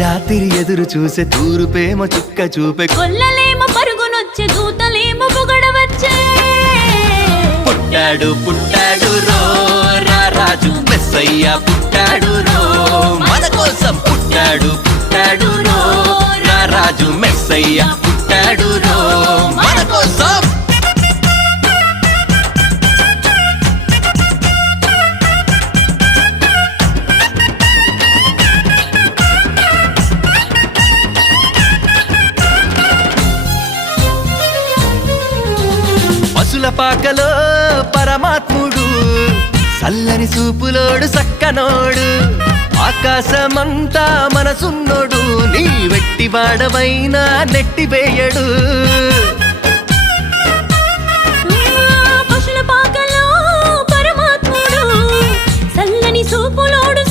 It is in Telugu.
రాత్రి ఎదురు చూసే తూరుపేమో చుక్క చూపే కొల్లలేమో పరుగునొచ్చే దూతలేమో పొగడవచ్చే పుట్టాడు పుట్టాడు రో రారాజు మెస్సయ్య పుట్టాడు రో మన కోసం పుట్టాడు పుట్టాడు రో రారాజు మెస్సయ్య పుట్టాడు రో మన కోసం పశుల పాకలో పరమాత్ముడు చల్లని చూపులోడు సక్కనోడు ఆకాశమంతా మనసున్నోడు నీ వెట్టి వాడవైనా నెట్టివేయడు పశుల పాకలో పరమాత్ముడు చల్లని చూపులోడు